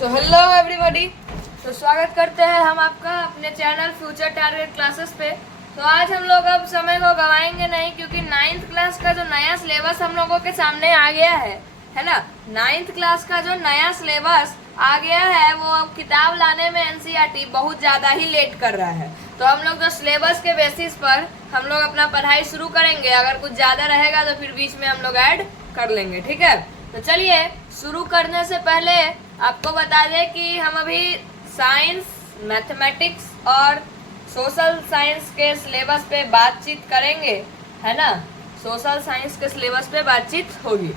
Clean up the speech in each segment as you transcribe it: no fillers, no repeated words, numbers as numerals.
Hello everybody. तो स्वागत करते हैं हम आपका अपने चैनल फ्यूचर टारगेट क्लासेस पे। तो आज हम लोग अब समय को गवाएंगे नहीं, क्योंकि 9th क्लास का जो नया सिलेबस हम लोगों के सामने आ गया है ना। 9th क्लास का जो नया सिलेबस आ गया है वो अब किताब लाने में एनसीईआरटी बहुत ज़्यादा ही लेट कर रहा है। तो हम लोग जो सिलेबस के बेसिस पर हम लोग अपना पढ़ाई शुरू करेंगे, अगर कुछ ज़्यादा रहेगा तो फिर बीच में हम लोग ऐड कर लेंगे, ठीक है। तो चलिए शुरू करने से पहले आपको बता दें कि हम अभी साइंस, मैथमेटिक्स और सोशल साइंस के सिलेबस पे बातचीत करेंगे, है ना। सोशल साइंस के सिलेबस पे बातचीत होगी।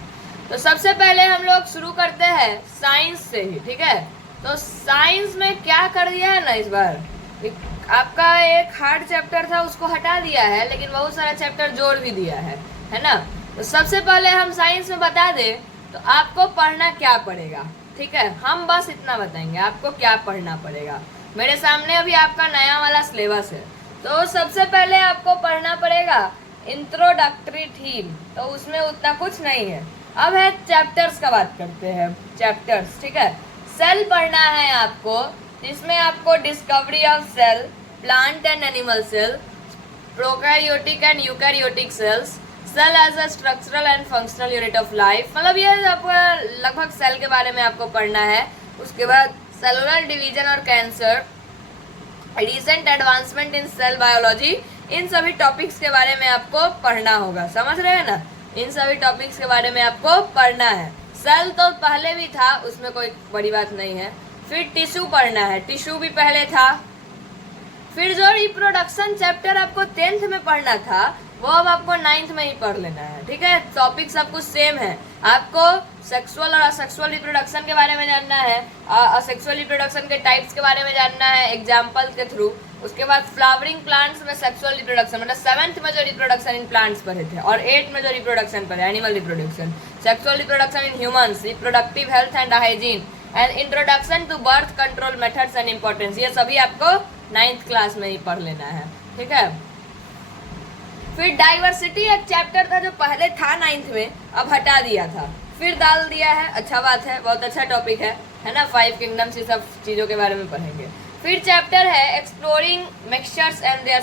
तो सबसे पहले हम लोग शुरू करते हैं साइंस से ही, ठीक है। तो साइंस में क्या कर दिया है ना, इस बार आपका एक हार्ड चैप्टर था उसको हटा दिया है, लेकिन बहुत सारा चैप्टर जोड़ भी दिया है ना। तो सबसे पहले हम साइंस में बता दें तो आपको पढ़ना क्या पड़ेगा, ठीक है। हम बस इतना बताएंगे आपको क्या पढ़ना पड़ेगा। मेरे सामने अभी आपका नया वाला सिलेबस है। तो सबसे पहले आपको पढ़ना पड़ेगा इंट्रोडक्टरी थीम, तो उसमें उतना कुछ नहीं है। अब है चैप्टर्स का बात करते हैं, चैप्टर्स, ठीक है। सेल पढ़ना है आपको, जिसमें आपको discovery of cell, plant and animal cell, prokaryotic and eukaryotic cells, cell as a structural and functional unit of life, मतलब ये आपको लगभग सेल के बारे में आपको पढ़ना है। उसके बाद सेलुलर डिवीजन और cancer, recent advancement in cell biology, इन सभी टॉपिक्स के बारे में आपको पढ़ना होगा, समझ रहे हैं ना। इन सभी टॉपिक्स के बारे में आपको पढ़ना है। सेल तो पहले भी था, उसमें कोई बड़ी बात नहीं है। फिर टिश्यू पढ़ना है, टिश्यू भी पहले था। फिर जो रिप्रोडक्शन चैप्टर आपको 10th में पढ़ना था वो अब आपको 9th में ही पढ़ लेना है, ठीक है। टॉपिक सब कुछ सेम है। आपको सेक्सुअल और असेक्सुअल रिप्रोडक्शन के बारे में जानना है, असेक्सुअल रिप्रोडक्शन के टाइप्स के बारे में जानना है एग्जाम्पल के थ्रू। उसके बाद फ्लावरिंग प्लांट्स में सेक्सुअल रिप्रोडक्शन, मतलब 7th में जो रिप्रोडक्शन इन प्लांट्स पढ़े थे, और 8th में जो रिप्रोडक्शन पढ़े animal reproduction, sexual reproduction in humans, reproductive health and hygiene and introduction to birth control methods and importance, ये सभी आपको 9th क्लास में ही पढ़ लेना है, ठीक है। फिर डाइवर्सिटी एक चैप्टर था जो पहले था 9th में, अब हटा दिया था, फिर डाल दिया है। अच्छा बात है, बहुत अच्छा टॉपिक है ना। 5 किंगडम्स, ये सब चीज़ों के बारे में पढ़ेंगे। फिर चैप्टर है exploring mixtures and their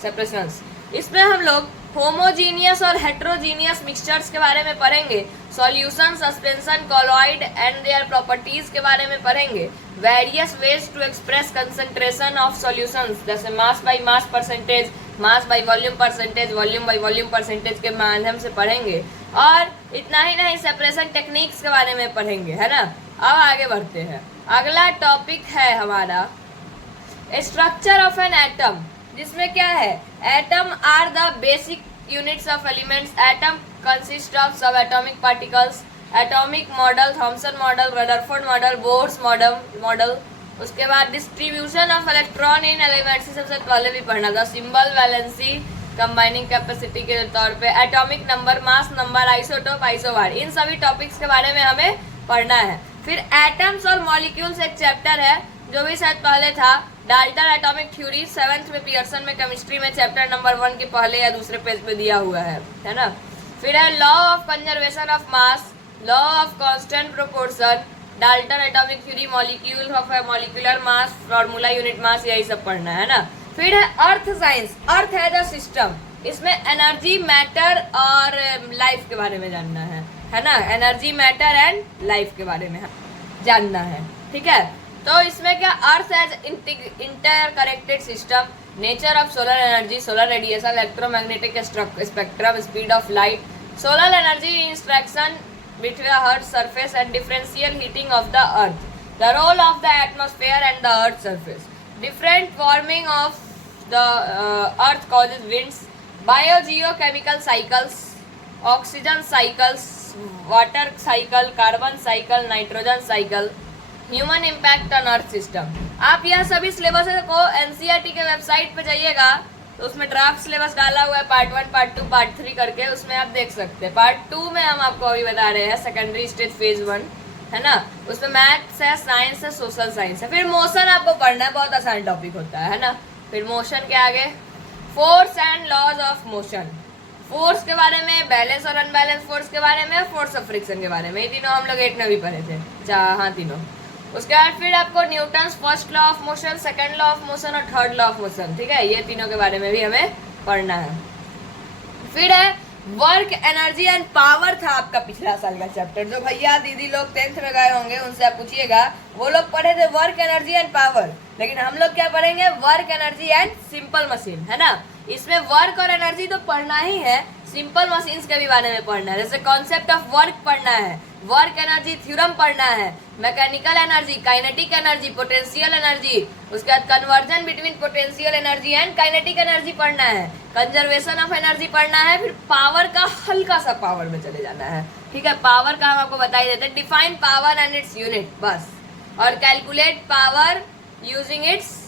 separations. इसमें हम लोग होमोजीनियस और हेट्रोजीनियस मिक्सचर्स के बारे में पढ़ेंगे, solution, suspension, colloid and their properties के बारे में पढ़ेंगे, various ways to express concentration of solutions, जैसे mass by mass percentage, mass by volume percentage, volume by volume percentage के माध्यम से पढ़ेंगे। और इतना ही नहीं, सेपरेशन टेक्निक्स के बारे में पढ़ेंगे, है ना। अब आगे बढ़ते हैं। अगला टॉपिक है हमारा स्ट्रक्चर ऑफ एन एटम, जिसमें क्या है, atom are the basic units of elements, atom consist of sub atomic particles, atomic model, Thomson model, Rutherford model, Bohr's model. उसके बाद distribution of electron in elements, सबसे पहले भी पढ़ना था, सिंबल, वैलेंसी, कंबाइनिंग कैपेसिटी के तौर पे, atomic number, mass number, isotope, isobar, इन सभी टॉपिक्स के बारे में हमें पढ़ना है। फिर एटम्स और मॉलिक्यूल्स एक चैप्टर है जो भी शायद पहले था, डाल्टन एटॉमिक थ्योरी, 7th में पियर्सन में केमिस्ट्री में चैप्टर नंबर 1 के पहले या दूसरे पेज पे दिया हुआ है ना। फिर है law of conservation of mass, law of constant proportion, Dalton atomic theory, molecule of molecular mass, formula unit mass, यही सब पढ़ना है ना। फिर है अर्थ साइंस, अर्थ है द सिस्टम, इसमें एनर्जी, मैटर और लाइफ के बारे में जानना है ना। एनर्जी, मैटर एंड लाइफ के बारे में जानना है, ठीक है। तो इसमें क्या, Earth as interconnected system, nature of solar energy, solar radiation, electromagnetic spectrum, speed of light, solar energy instruction between the Earth's surface and differential heating of the Earth, the role of the atmosphere and the Earth's surface, different warming of the Earth causes winds, biogeochemical cycles, oxygen cycles, water cycle, carbon cycle, nitrogen cycle, human impact on Earth system। आप यह सभी syllabus को NCERT के website पे जाइएगा तो उसमें draft syllabus डाला हुआ है, पार्ट 1, पार्ट 2, पार्ट 3 करके, उसमें आप देख सकते हैं। पार्ट 2 में हम आपको अभी बता रहे हैं सेकेंडरी स्टेज फेज 1, है ना। उसमें मैथ्स है, साइंस है, सोशल साइंस है। फिर मोशन आपको पढ़ना है, बहुत आसान टॉपिक होता है ना। फिर मोशन के आगे force and laws of motion, force के बारे में, बैलेंस और अनबैलेंस फोर्स के बारे में, फोर्स ऑफ फ्रिक्शन के बारे में, ये तीनों हम लोग 8 में भी पढ़े थे। हाँ, तीनों। उसके बाद फिर आपको Newton's first law of motion, second law of motion और थर्ड लॉ ऑफ मोशन, ठीक है, ये तीनों के बारे में भी हमें पढ़ना है। फिर है वर्क एनर्जी एंड पावर था आपका पिछला साल का चैप्टर, जो भैया दीदी लोग 10th में गए होंगे उनसे आप पूछिएगा, वो लोग पढ़े थे वर्क एनर्जी एंड पावर, लेकिन हम लोग क्या पढ़ेंगे, work energy and simple machine, है ना। इसमें वर्क और एनर्जी तो पढ़ना ही है, सिंपल मशीन्स के भी बारे में पढ़ना है, जैसे कॉन्सेप्ट ऑफ वर्क पढ़ना है, वर्क एनर्जी थ्योरम पढ़ना है, mechanical energy, kinetic energy, potential energy, उसके बाद conversion between potential energy and kinetic energy पढ़ना है, कंजर्वेशन ऑफ एनर्जी पढ़ना है, फिर पावर का हल्का सा पावर में चले जाना है, ठीक है। पावर का हम आपको बता ही देते हैं, define power and its unit बस, और calculate power using its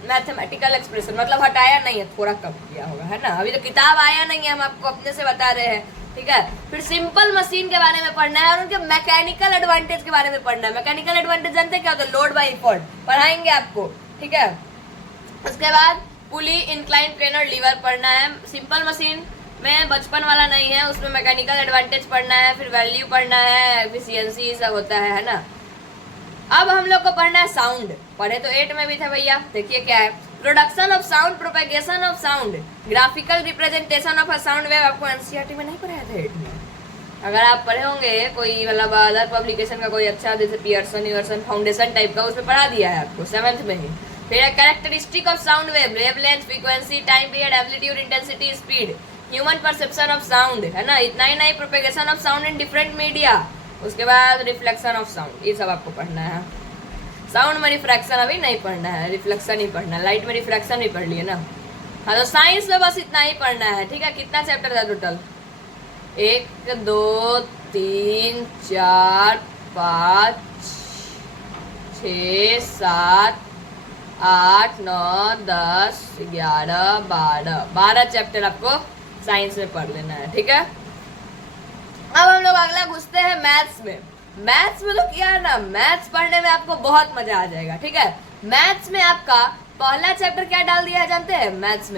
mathematical expression, मतलब हटाया नहीं है, थोड़ा कम किया होगा, है ना, अभी तो किताब आया नहीं है, हम आपको अपने से बता रहे हैं, ठीक है। फिर सिंपल मशीन के बारे में पढ़ना है और उनके मैकेनिकल एडवांटेज के बारे में पढ़ना है। मैकेनिकल एडवांटेज जानते हैं क्या होता है, लोड बाय इफर्ट, पढ़ाएंगे आपको, ठीक है। उसके बाद पुली, इंक्लाइन प्लेन और लीवर पढ़ना है। सिंपल मशीन में बचपन वाला नहीं है, उसमें मैकेनिकल एडवांटेज पढ़ना है, फिर वैल्यू पढ़ना है, एफिशिएंसी सब होता है ना। अब हम लोग को पढ़ना है साउंड, पढ़े तो 8 में भी था भैया, देखिए क्या है, production of sound, propagation of sound, graphical representation of a sound wave, आपको एनसीईआरटी में नहीं पढ़ाया था 8 में। अगर आप पढ़े होंगे कोई मतलब अदर पब्लिकेशन का कोई अच्छा, जैसे पियर्सन फाउंडेशन टाइप का, उसमें पढ़ा दिया है आपको 7th में ही। फिर characteristic of sound wave, wavelength, frequency, time period, amplitude, intensity, speed, human perception of sound, है ना, इतना ही नहीं, propagation of sound in different media, उसके बाद रिफ्लेक्शन ऑफ साउंड, ये सब आपको पढ़ना है। साउंड में रिफ्रैक्शन अभी नहीं पढ़ना है, रिफ्लेक्शन ही पढ़ना है, लाइट में रिफ्रैक्शन ही पढ़ लिए ना। हाँ, तो साइंस में बस इतना ही पढ़ना है, ठीक है। कितना चैप्टर था टोटल, 1 2 3 4 5 6 7 8 9 10 11 12 चैप्टर आपको साइंस में पढ़ लेना है, ठीक है। अब हम लोग अगला घुसते हैं मैथ्स में। मैथ्स में तो क्या है ना, मैथ्स पढ़ने में आपको बहुत मजा आ जाएगा, ठीक है। मैथ्स में आपका पहला चैप्टर क्या डाल दिया है जानते हैं, मैथ्स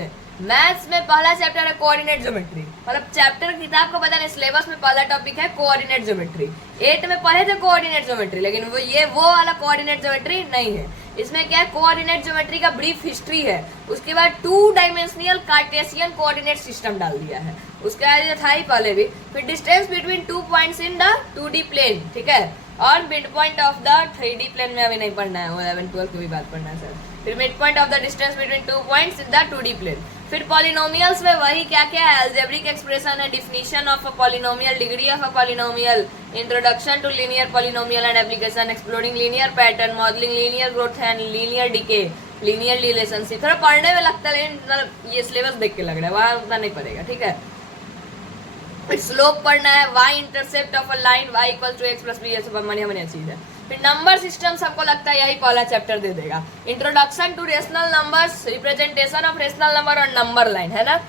में पहला चैप्टर है कोऑर्डिनेट ज्योमेट्री, मतलब चैप्टर किताब को पता नहीं, सिलेबस में पहला टॉपिक है कोऑर्डिनेट ज्योमेट्री। 8 में पढ़े थे कोऑर्डिनेट ज्योमेट्री, लेकिन वो वाला कोऑर्डिनेट ज्योमेट्री नहीं है। इसमें क्या है, कोऑर्डिनेट ज्योमेट्री का ब्रीफ हिस्ट्री है, उसके बाद 2 डायमेंशनल कार्टेशियन कोऑर्डिनेट सिस्टम डाल दिया है, उसके बाद ये था ही पहले भी। फिर distance between 2 points in the 2D plane, ठीक है, और midpoint of the 3D plane में अभी नहीं पढ़ना है, 11 12 की भी बात पढ़ना है सर। फिर midpoint of the distance between 2 points in the 2D plane. फिर पॉलिनोमियल्स में वही क्या क्या है, अलजेब्रिक एक्सप्रेशन है, definition of a polynomial, degree of a polynomial, introduction to linear polynomial and application, exploring linear pattern, modelling linear growth and linear decay, linear relationship. थोड़ा पढ़ने में लगता है, लेकिन ये सिलेबस देख के लग रहा है, वहाँ उतना नहीं पड़ेगा, ठीक है। स्लोप पढ़ना है, y intercept of a line, y equal to x plus b, ये सब बढ़िया चीज है। फिर नंबर सिस्टम सबको लगता है यही पहला चैप्टर दे देगा, introduction to rational numbers, representation of rational number और नंबर लाइन, है ना,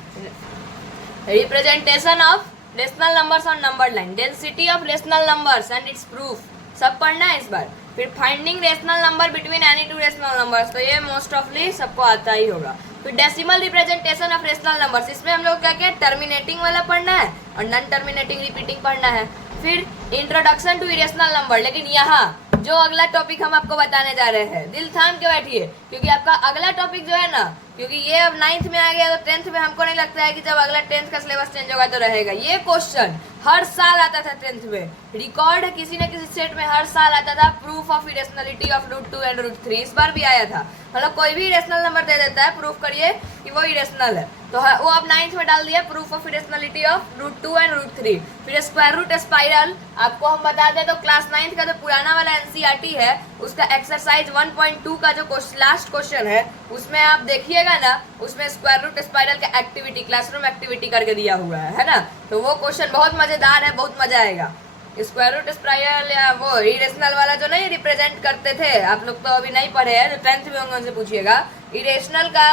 रिप्रेजेंटेशन ऑफ रेशनल नंबर्स और number line, density of rational numbers and its proof, सब पढ़ना है इस बार। फिर finding rational number between any 2 rational numbers, तो ये मोस्ट ऑफली सबको आता ही होगा। फिर decimal representation of rational numbers, इसमें हम लोग क्या क्या टर्मिनेटिंग वाला पढ़ना है और नॉन टर्मिनेटिंग रिपीटिंग पढ़ना है। फिर इंट्रोडक्शन टू इरेशनल नंबर, लेकिन यहाँ जो अगला टॉपिक हम आपको बताने जा रहे हैं, दिल थाम के बैठिए, क्योंकि आपका अगला टॉपिक जो है ना, क्योंकि ये अब 9th में आ गया, तो 10th में हमको नहीं लगता है कि जब अगला 10th का सिलेबस चेंज होगा तो रहेगा। ये क्वेश्चन हर साल आता था 10th में, रिकॉर्ड है किसी न किसी सेट में हर साल आता था, proof of irrationality of √2 and √3, इस बार भी आया था। मतलब कोई भी इरेशनल नंबर दे देता है, प्रूफ करिए कि वो इरेशनल है, तो वो अब 9th में डाल दिया, proof of irrationality of √2 and √3। फिर स्क्वायर रूट स्पाइरल, आपको हम बता दें तो क्लास 9th का जो पुराना वाला एनसीईआरटी है, उसका एक्सरसाइज 1.2 का जो लास्ट क्वेश्चन है, उसमें आप देखिएगा ना, उसमें स्क्वायर रूट स्पाइरल का एक्टिविटी, क्लासरूम एक्टिविटी करके दिया हुआ है ना, तो वो क्वेश्चन बहुत मजेदार है, बहुत मजा आएगा। स्क्वायर रूट स्पाइरल या वो इरेशनल वाला जो नहीं रिप्रेजेंट करते थे, आप लोग तो अभी नहीं पढ़े हैं, जो 10th में होंगे उनसे पूछिएगा, इरेशनल का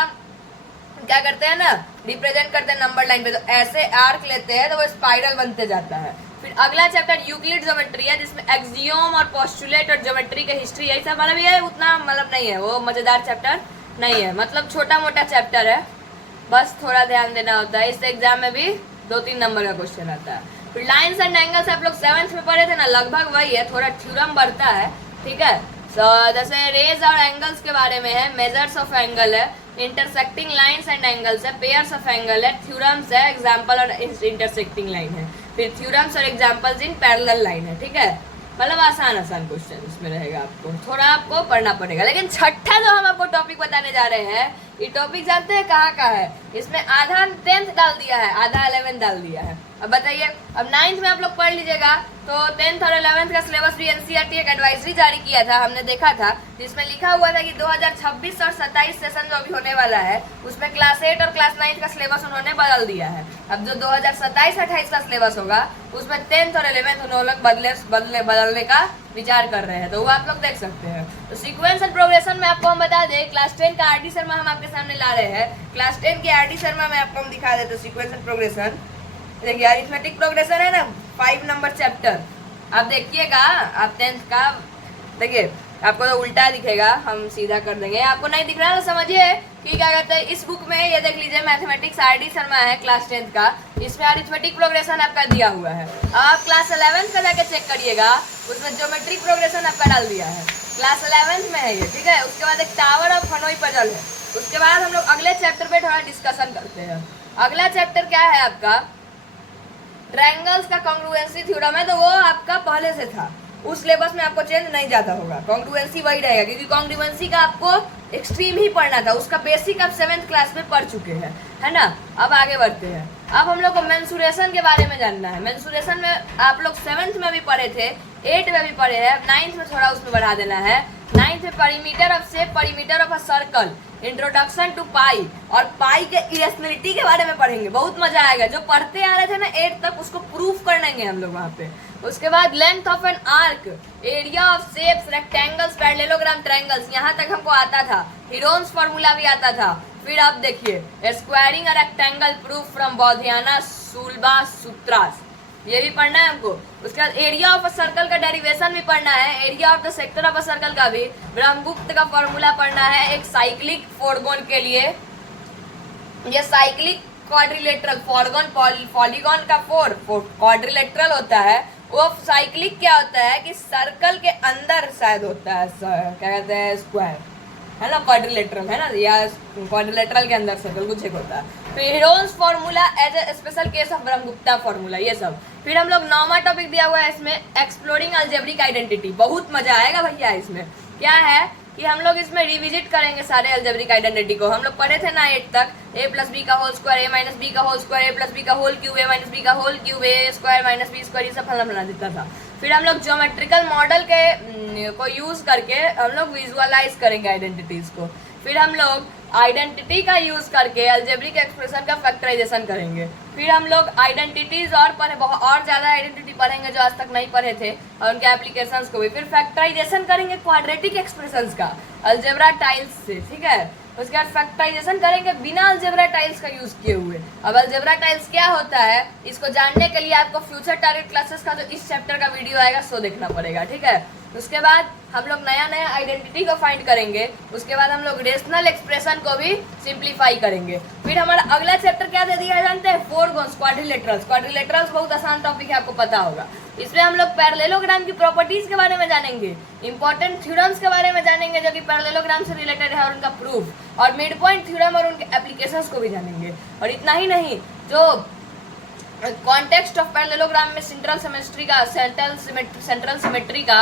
क्या करते हैं ना, रिप्रेजेंट करते हैं नंबर लाइन पे, तो ऐसे आर्क लेते हैं तो वो स्पाइरल बनते जाता है। फिर अगला चैप्टर यूक्लिड ज्योमेट्री है, जिसमें एक्सियोम और पोस्टुलेट और ज्योमेट्री का हिस्ट्री यही सब, मतलब ये उतना मतलब नहीं है, वो मजेदार चैप्टर नहीं है, मतलब छोटा मोटा चैप्टर है, बस थोड़ा ध्यान देना होता है। इस एग्जाम में भी 2-3 नंबर का क्वेश्चन आता है। फिर लाइन्स एंड एंगल्स आप लोग 7th में पढ़े थे ना, लगभग वही है, थोड़ा थ्योरम बढ़ता है, ठीक है, जैसे रेज और एंगल्स के बारे में है, मेजर्स ऑफ एंगल है, इंटरसेक्टिंग लाइंस एंड एंगल्स है, पेयर्स ऑफ एंगल है, थ्योरम्स है, एग्जांपल और इंटरसेक्टिंग लाइन है, फिर थ्योरम्स और एग्जांपल्स इन पैरेलल लाइन है। ठीक है, मतलब आसान आसान क्वेश्चन इसमें रहेगा, आपको थोड़ा आपको पढ़ना पड़ेगा। लेकिन छठा जो हम आपको टॉपिक बताने जा रहे हैं, ये टॉपिक जानते हैं कहाँ का है? इसमें आधा 10th डाल दिया है, आधा 11th डाल दिया है। अब बताइए, अब 9th में आप लोग पढ़ लीजिएगा तो 10th और 11th का सिलेबस भी एनसीईआरटी एक एडवाइजरी जारी किया था, हमने देखा था, जिसमें लिखा हुआ था कि 2026 और 27 सेशन जो अभी होने वाला है उसमें क्लास 8 और क्लास 9 का सिलेबस उन्होंने बदल दिया है। अब जो 2027-28 का सिलेबस होगा उसमें 10th और 11th उन्होंने बदलने का विचार कर रहे हैं, तो वो आप लोग देख सकते हैं। तो सीक्वेंस एंड प्रोग्रेशन में आपको हम बता दें, क्लास 10 का आरडी शर्मा हम आपके सामने ला रहे हैं। क्लास 10 के आरडी शर्मा में आपको हम दिखा देते सीक्वेंस एंड प्रोग्रेशन। देखिए अरिथमेटिक प्रोग्रेशन है ना, 5 नंबर चैप्टर, आप देखिएगा, आप 10th का देखिए, आपको तो उल्टा दिखेगा, हम सीधा कर देंगे। आपको नहीं दिख रहा तो समझिए कि क्या कहते हैं, इस बुक में ये देख लीजिए, मैथमेटिक्स आरडी शर्मा है क्लास 10th का, इसमें अरिथमेटिक प्रोग्रेशन आपका दिया हुआ है। अब आप क्लास 11th का जाके चेक करिएगा, उसमें ज्योमेट्रिक प्रोग्रेशन आपका डाल दिया है, क्लास 11th में है ये। ठीक है, उसके बाद एक टावर ऑफ हनोई पजल है। उसके बाद हम लोग अगले चैप्टर पे थोड़ा डिस्कशन करते हैं। अगला चैप्टर क्या है आपका? ट्रायंगल्स का कॉन्ग्रुएंसी थ्योरम है, तो वो आपका पहले से था, उस सिलेबस में आपको चेंज नहीं जाता होगा, कॉन्ग्रुएंसी वही रहेगा, क्योंकि कॉन्ग्रुएंसी का आपको एक्सट्रीम ही पढ़ना था, उसका बेसिक आप 7th क्लास में पढ़ चुके हैं, है ना। अब आगे बढ़ते हैं, अब हम लोग को मेंसुरेशन के बारे में जानना है। मेंसुरेशन में आप लोग 7th में भी पढ़े थे, 8 में भी पढ़े हैं, 9th में थोड़ा उसमें बढ़ा देना है। 9th में perimeter of shape, perimeter of a circle, introduction to pi, और पाई के इरेशनलिटी के बारे में पढ़ेंगे, बहुत मजा आएगा। जो पढ़ते आ रहे थे ना 8 तक, उसको प्रूफ करेंगे हम लोग वहाँ पे। उसके बाद length of an arc, area of shapes, rectangles, parallelogram, triangles, यहाँ तक हमको आता था। हीरोन्स फार्मूला भी आता था। फिर आप देखिए squaring a rectangle proof from Baudhayana Sulba Sutras, ये भी पढ़ना है हमको। उसके बाद एरिया ऑफ अ सर्कल का डेरिवेशन भी पढ़ना है, area of the sector of a circle का भी, ब्रह्मगुप्त का फॉर्मूला पढ़ना है एक साइक्लिक फोरगोन के लिए। ये साइक्लिक क्वाड्रिलेटरल, फोरगोन पॉलीगॉन का 4 क्वाड्रिलेटरल होता है, वो साइक्लिक क्या होता है कि सर्कल के अंदर शायद होता है, क्या कहते हैं, स्क्वायर, है ना, क्वाड्रिलेटरल है ना, या क्वाड्रिलेटरल के अंदर सर्कल कुछ एक होता है। फिर Heron's formula as a special case of Brahmagupta formula, ये सब। फिर हम लोग 9वां टॉपिक दिया हुआ है इसमें, एक्सप्लोरिंग अलजेब्रिक आइडेंटिटी, बहुत मजा आएगा भैया। इसमें क्या है कि हम लोग इसमें रिविजिट करेंगे सारे अलजेब्रिक आइडेंटिटी को। हम लोग पढ़े थे ना 8 तक, a प्लस बी का whole square, a minus B का whole square, a plus B का whole cube, a minus B का whole cube, a square minus B square, ये सब फलना बना देता था। फिर हम लोग ज्योमेट्रिकल मॉडल के को यूज करके हम लोग विजुअलाइज करेंगे आइडेंटिटीज को। फिर हम लोग आइडेंटिटी का यूज करके अलजेब्रिक एक्सप्रेशन का फैक्टराइजेशन करेंगे। फिर हम लोग आइडेंटिटीज और ज़्यादा आइडेंटिटी पढ़ेंगे जो आज तक नहीं पढ़े थे, और उनके एप्लीकेशंस को भी। फिर फैक्टराइजेशन करेंगे क्वाड्रेटिक एक्सप्रेशंस का अलजेब्रा टाइल्स से, ठीक है। उसके बाद फैक्टराइजेशन करेंगे बिना अलजेब्रा टाइल्स का यूज किए हुए। अब अलजेब्रा टाइल्स क्या होता है, इसको जानने के लिए आपको फ्यूचर टारगेट क्लासेस का जो इस चैप्टर का वीडियो आएगा सो देखना पड़ेगा, ठीक है। उसके बाद हम लोग नया नया आइडेंटिटी को फाइंड करेंगे। उसके बाद हम लोग रेशनल एक्सप्रेशन को भी सिंप्लीफाई करेंगे। फिर हमारा अगला चैप्टर क्या दे दिया है जानते हैं, फोरगोन्स, क्वाड्रिलेटरल्स। क्वाड्रिलेटरल्स बहुत आसान टॉपिक है, आपको पता होगा। इसमें हम लोग पैरेललोग्राम की प्रॉपर्टीज के बारे में जानेंगे, इंपॉर्टेंट थ्योरम्स के बारे में जानेंगे जो कि पैरेललोग्राम से रिलेटेड है और उनका प्रूफ, और मिड पॉइंट थ्योरम और उनके एप्लीकेशंस को भी जानेंगे। और इतना ही नहीं, जो कॉन्टेक्स्ट ऑफ पैरेललोग्राम में सेंट्रल सिमेट्री का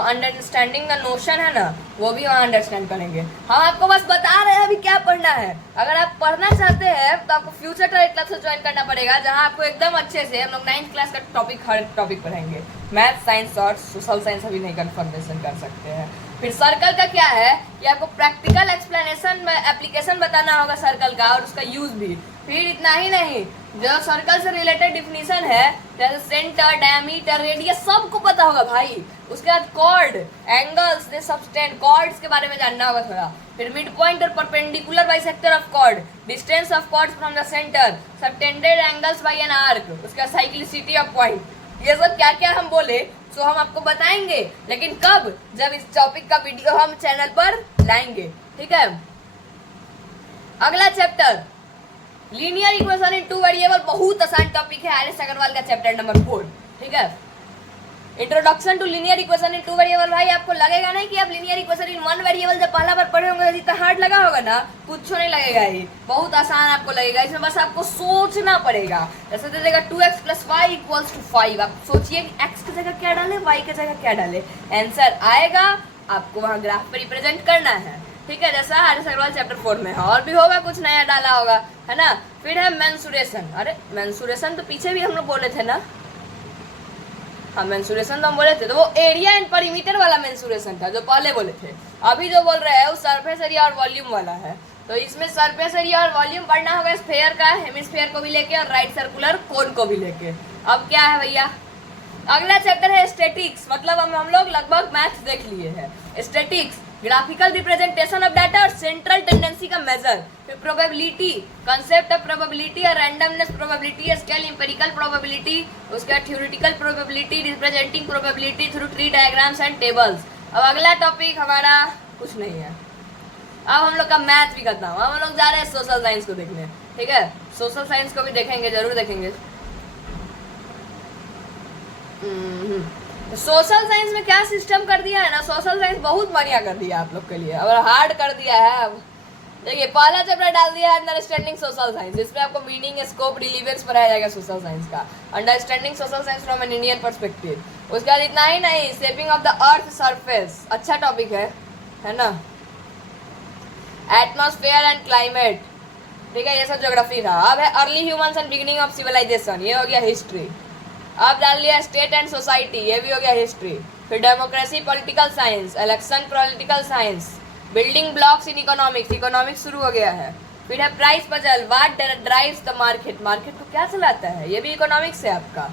अंडरस्टैंडिंग का नोशन है ना, वो भी वहाँ अंडरस्टैंड करेंगे। हम आपको बस बता रहे हैं अभी क्या पढ़ना है। अगर आप पढ़ना चाहते हैं तो आपको फ्यूचर क्लासेस ज्वाइन करना पड़ेगा, जहाँ आपको एकदम अच्छे से हम लोग 9th क्लास का टॉपिक, हर टॉपिक पढ़ेंगे। मैथ, साइंस और सोशल साइंस अभी नहीं कन्फर्मेशन कर सकते हैं। फिर सर्कल का क्या है कि आपको प्रैक्टिकल एक्सप्लेनेशन में एप्लीकेशन बताना होगा सर्कल का, और उसका यूज भी। फिर इतना ही नहीं, जो सर्कल से रिलेटेड डिफिनीशन है जैसे सेंटर, डायमीटर, रेडियस, सबको पता होगा भाई। उसके बाद कॉर्ड, एंगल्स, सबटेंड, कॉर्ड्स के बारे में जानना होगा थोड़ा। फिर मिड पॉइंट और perpendicular bisector of chord, distance of chords from the centre, subtended angles by an arc, उसका साइक्लिसिटी ऑफ पॉइंट, ये सब क्या क्या हम बोले तो हम आपको बताएंगे, लेकिन कब, जब इस टॉपिक का वीडियो हम चैनल पर लाएंगे, ठीक है। अगला चैप्टर लीनियर इक्वेशन इन 2 वेरिएबल, बहुत आसान टॉपिक है, आर एस अग्रवाल का चैप्टर नंबर 4, ठीक है। Introduction to linear equation in two variable. भाई आपको लगेगा नहीं कि आप linear equation in one variable जब पहला बार पढ़े होंगे इतना हार्ड लगा होगा ना, कुछ नहीं लगेगा, ये बहुत आसान आपको लगेगा। इसमें बस आपको सोचना पड़ेगा। जैसे दे देगा 2x + y = 5, आप सोचिए कि x की जगह क्या डाले, y की जगह क्या डाले, आंसर आएगा, आपको वहाँ ग्राफ पे रिप्रेजेंट करना है, ठीक है। जैसा आर्यस अग्रवाल चैप्टर 4 में है, और भी होगा, कुछ नया डाला होगा, है ना। फिर है मेंसुरेशन। अरे मेंसुरेशन तो पीछे भी हम लोग बोले थे ना, हाँ मेंसुरेशन तो हम बोले थे, तो वो एरिया एंड परिमीटर वाला मेंसुरेशन था जो पहले बोले थे। अभी जो बोल रहे हैं वो सरफेस एरिया और वॉल्यूम वाला है। तो इसमें सरफेस एरिया और वॉल्यूम पढ़ना होगा स्फीयर का, हेमिस्फीयर को भी लेके और राइट सर्कुलर कोन को भी लेके। अब क्या है भैया, अगला चैप्टर है स्टैटिक्स। मतलब हम लोग लगभग मैथ्स देख लिए हैं। Statics, graphical representation of data और सेंट्रल टेंडेंसी का मेजर। फिर प्रोबेबिलिटी, कंसेप्ट ऑफ प्रोबेबिलिटी और randomness probability, scale empirical probability, उसके बाद theoretical probability, representing probability through tree diagrams and tables. अब अगला टॉपिक हमारा कुछ नहीं है, अब हम लोग का मैथ भी खत्म। अब हम लोग जा रहे हैं सोशल साइंस को देखने, ठीक है। सोशल साइंस को भी देखेंगे, जरूर देखेंगे। सोशल साइंस में क्या सिस्टम कर दिया है ना, सोशल साइंस बहुत बढ़िया कर दिया आप लोग के लिए, और हार्ड कर दिया है। अब देखिए पहला चैप्टर डाल दिया है अंडरस्टैंडिंग सोशल साइंस, जिसमें आपको मीनिंग, स्कोप, रिलीवेंस पढ़ाया जाएगा सोशल साइंस का। Understanding social science from an Indian perspective. उसके बाद इतना ही नहीं, shaping of the earth surface, अच्छा टॉपिक है ना। एटमॉस्फेयर एंड क्लाइमेट, ठीक है, ये सब ज्योग्राफी था। अब है early humans and beginning of civilisation, ये हो गया हिस्ट्री। अब डाल लिया स्टेट एंड सोसाइटी, ये भी हो गया हिस्ट्री। फिर democracy political science, election political science, building blocks in economics, economics शुरू हो गया है। फिर है price puzzle, what drives the market, market को क्या चलाता है, ये भी इकोनॉमिक्स है आपका।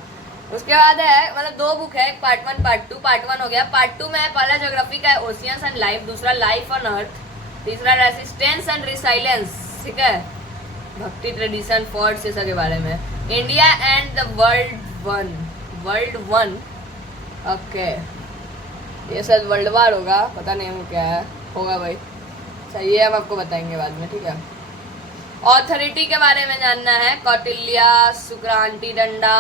उसके बाद है, मतलब दो बुक है, पार्ट 1 पार्ट 2। पार्ट 1 हो गया, पार्ट 2 में पहला ज्योग्राफी का है ओशियंस एंड लाइफ, दूसरा लाइफ ऑन अर्थ, तीसरा रेसिस्टेंस एंड रिसाइलेंस, ठीक है, भक्ति ट्रेडिशन फोर्ट्स ये सब के बारे में। India and the world one, okay, ये शायद वर्ल्ड वार होगा, पता नहीं हमको क्या है, होगा भाई। अच्छा ये हम आपको बताएंगे बाद में, ठीक है। ऑथोरिटी के बारे में जानना है, कौटिल्य, शुक्रांति डंडा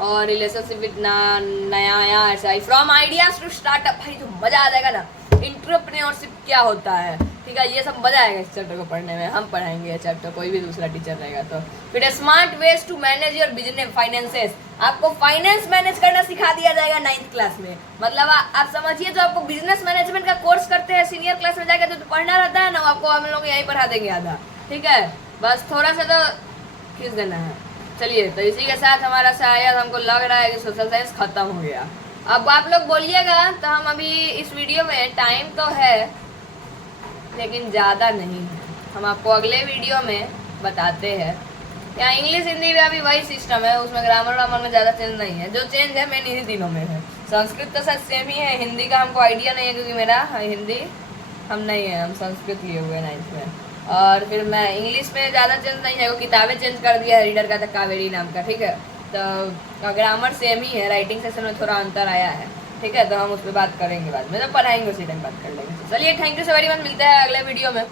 और रिलेशनशिप विद नया ऐसा, फ्रॉम आइडियाज टू स्टार्टअप। भाई जो मजा आ जाएगा ना, एंटरप्रेन्योरशिप क्या होता है, ठीक है, ये सब मजा आएगा इस चैप्टर को पढ़ने में। हम पढ़ाएंगे ये चैप्टर, कोई भी दूसरा टीचर रहेगा तो। फिर smart ways to manage your business finances, आपको फाइनेंस मैनेज करना सिखा दिया जाएगा 9th क्लास में। मतलब आप समझिए, जो आपको बिजनेस मैनेजमेंट का कोर्स करते हैं सीनियर क्लास में जाकर, जो पढ़ना रहता है ना, वो आपको हम लोग यहीं पढ़ा देंगे आधा, ठीक है। बस थोड़ा सा तो खींच देना है। चलिए, तो इसी के साथ हमारा शायद हमको लग रहा है कि सोशल साइंस खत्म हो गया। अब आप लोग बोलिएगा, तो हम अभी इस वीडियो में, टाइम तो है लेकिन ज़्यादा नहीं है, हम आपको अगले वीडियो में बताते हैं। यहाँ इंग्लिश हिंदी में अभी वही सिस्टम है, उसमें ग्रामर वामर में ज़्यादा चेंज नहीं है। जो चेंज है मेन इन्हीं दिनों में है। संस्कृत तो शायद सेम ही है, हिंदी का हमको आइडिया नहीं है, क्योंकि मेरा हिंदी हम नहीं है, हम संस्कृत लिए हुए 9th में। और फिर मैं इंग्लिश में ज़्यादा चेंज नहीं है, वो किताबें चेंज कर दिया है रीडर का, था कावेरी नाम का, ठीक है। तो ग्रामर सेम ही है, राइटिंग सेशन में थोड़ा अंतर आया है, ठीक है। तो हम उस पर बात करेंगे बाद में, जब पढ़ाएंगे उसी टाइम बात कर लेंगे। चलिए, thank you so very much, मिलते हैं अगले वीडियो में।